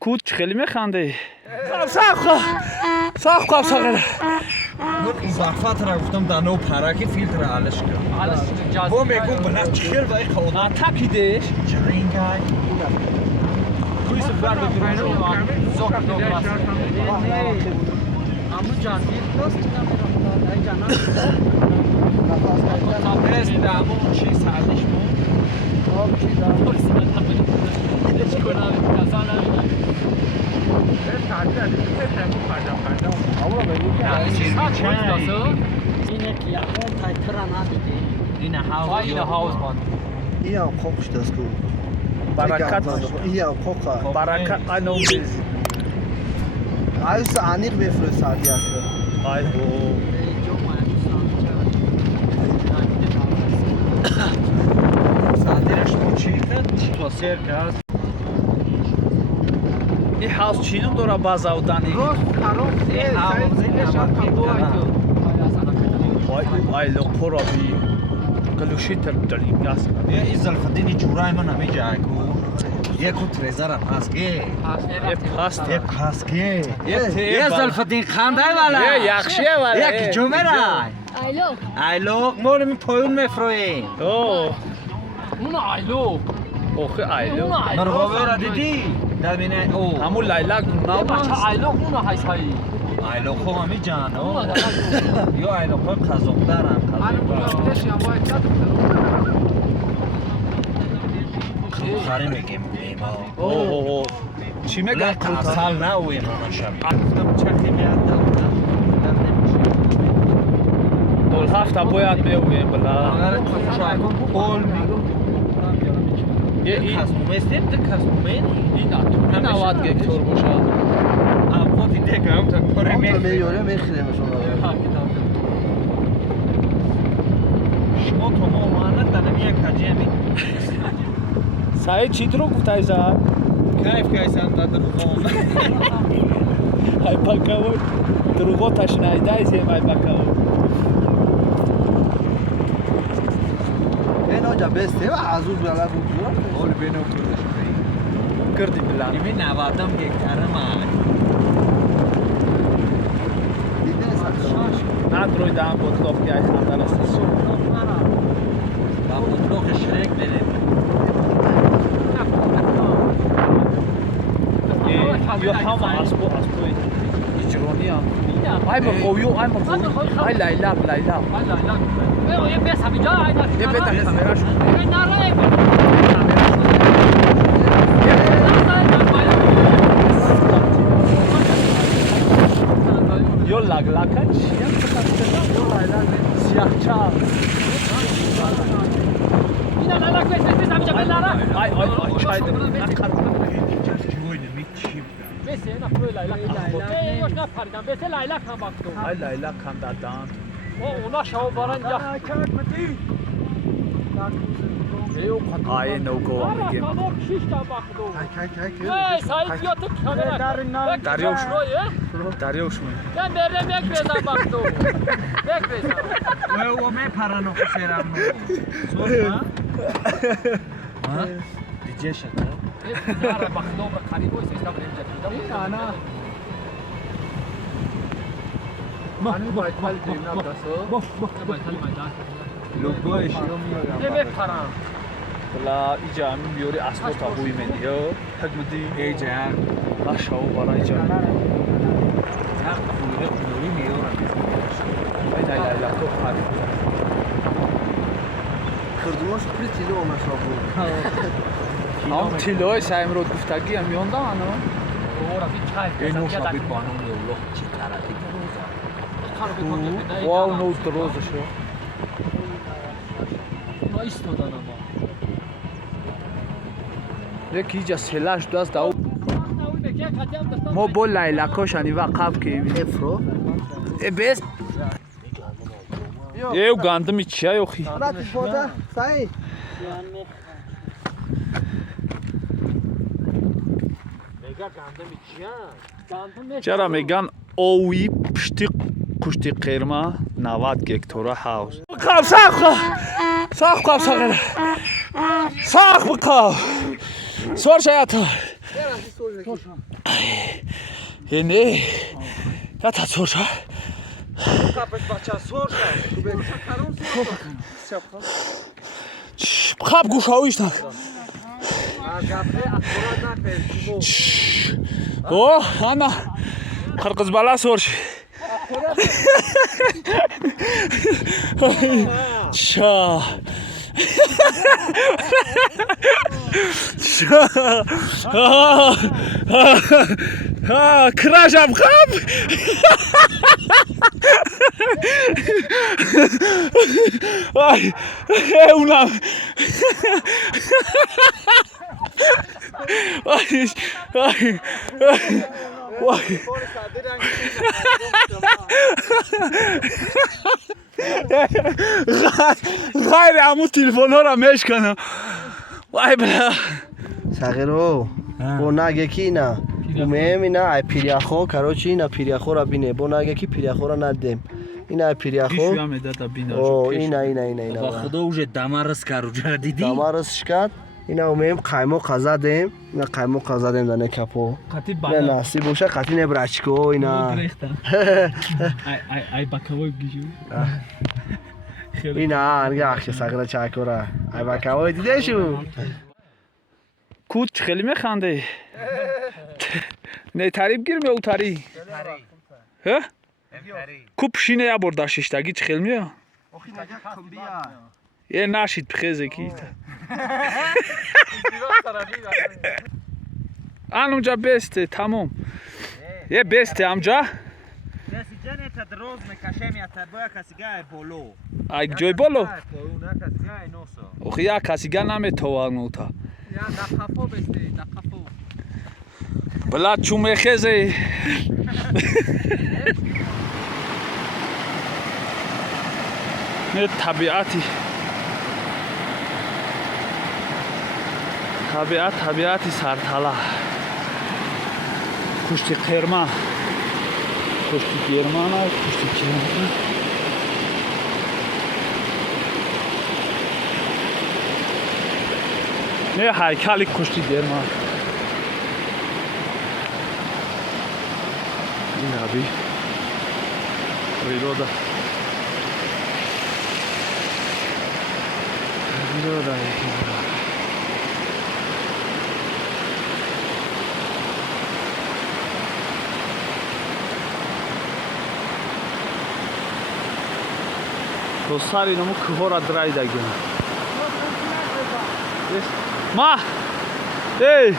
کوچ خیلی میخنده. صاف ساغر. اضافات را گفتم در نو پراکی فیلتر حالش کرد. با میگم بنا چخیر و این خود. تاکیدش. جرینگای. کوی سفر بگیرن. زوک دوباره. امو جان دوست نمی‌دونم. ای جانا. نفس دامو چی سازش بود. آب چی دامو. چی کنم کسان نمی‌دونم. برکت انومیز عايز عنيق بفلوس عادي اخر صادرش موچیت چی واسیر کرد این حاس چینم داره بازاودانی وای لو قربی کلوشی تر داریم یاس یه ایزل فدینی جورای من همیشه اگو یکو تریزر پاسگی پاسگی یه زلفدین خنده والا یخشیه والا یک جمعه ایلو مولمی پایون میفرویم اون ایلو اوخه ایلو مرغوبه را دیدی؟ در بینه او همون لیلک نام بچه ایلو اونو هایی ایلو خو همی جانو یا ایلو خو قزوق دارن خاری میگیم بیما اوه چی میگه سال نویم اون شب گفتم چخی میاد دول هفته باید بیویم بلا پول یه این کسمومستیم ده کسمومینی این 90 گکتور باشه ابو دیده که هم تا پره میاره میخریم شما تو ما مانت دنم یک حجی همی سعید چی درو گفتای زد؟ کیف کیسان تا دروغم های پاکاوی دروغو تشنایده ایسیم های پاکاوی این آجا بسته و عزوز بلا بود اول بینو کردش کردی بلا نیمی نوادم گکتره من دیده سکر نه دروی دام بطلاق بیای خاندر است با مطلق شرک بریم یو هم اسبو اجرونی هم ای مرخویو ای لیلاب یه بس همینجا یه بده کامراش یو لاگلاکن چیم سیاه چار اینا لالاک بس همینجا بلاره ای چای نکر بس اینا پروی لالاک ایوش نپریدم بس لالاک هم باکتو ای لیلا کندادان اونا شاو بارن یا ای نوگو میگیم شش تا باکتو ای سایت یا تو کامera دریوش می ben berem یک بزن باکتو یک بزن و می پرانو خسرم نو ها دیجه شد داره باکتو بر قریب وایس استام نمیشه انا من باید پل دیم نبداسو لوگوش نمیپرم لا ایجا هم میوری اسبو تا بوی منی یا حکمتی ایجا لاشاو برا ایجا خوره کنوری میورم ای لیلا تو خاری خردماش پری تیلو مشابه هم تیلوی سایم رو گفتگی هم یونده آنو اینو شابید بانون یولو چی طرفی واو نو دروزشو یکی جا سلاش دست داو ما با لیلکاش انیوه قب که افرو بیست یه گندمی چیه یوخی راتش بوده سعید چرا میگن اوی پشتی کشتی قیرما 90 گکتوره هاوس ساخ بکاو Sorşa ta. Ne? Ya ta sorşa. Kapış bacha sorsa. Kap guşağı işte. Oh, ana. Kırkız bala sorş. Şa. Ha, kıracağım kap. Ay, ulan. Ay, ay, vay. Gayri amut telefonu ra meşkanı. Vay be. Sagero. Bonage ki na. Umem ina ay piriaxo, karochi ina piriaxo ra bine. Bonage ki piriaxo ra nadem. Ina piriaxo. Oh, ina. با خدا اوج دمارس کارو جا دیدی Damaras shkat. Ina umem qaymo qazadem. Ina qaymo qazadem dane kapo. Ne nasib bosha qati ne brachko ina. Ay bakavoy giyu. Ina yaxshi sagro chakora. Ay bakavoy dideshu. Kut خیلی میخنده. نه تعریف گیر او تاری. ها؟ کوب شینه یا برداشتش تاگی خیلی میاد. یه نشید بخیزه کی. آن اونجا بسته تمام. یه بسته آمجا. جنه تدروز میکشم یا تدبویا کسیگاه بولو ای جوی بولو. اونا کسیگاه نوسو اوخی یا کسیگاه نمیتوانو تا. یا نخفو بسته نخفو بلا چومه خیزه. نه طبیعتی. طبیعتی سرتالا. کشتی قرمه. کشتی گرمانه کشتی گرمانه. نه هیکلی کشتی گرمانه. این آبی. ویرودا. Dostlar inamı kıhora drayda gene. Ma! Hey!